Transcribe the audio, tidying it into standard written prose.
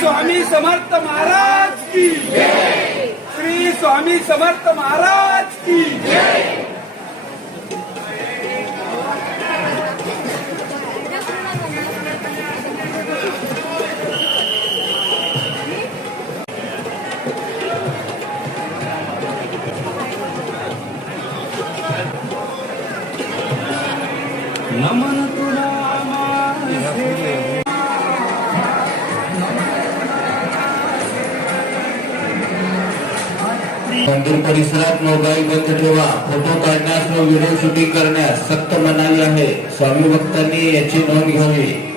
स्वामी समर्थ महाराज की जय। श्री स्वामी समर्थ महाराज की जय। नमन तुला मंदिर परिसरात मोबाईल बंद ठेवा। फोटो काढण्यास व व्हिडिओ शूटिंग करण्यास सक्त मनाई आहे। स्वामी भक्तांनी याची नोंद घ्यावी।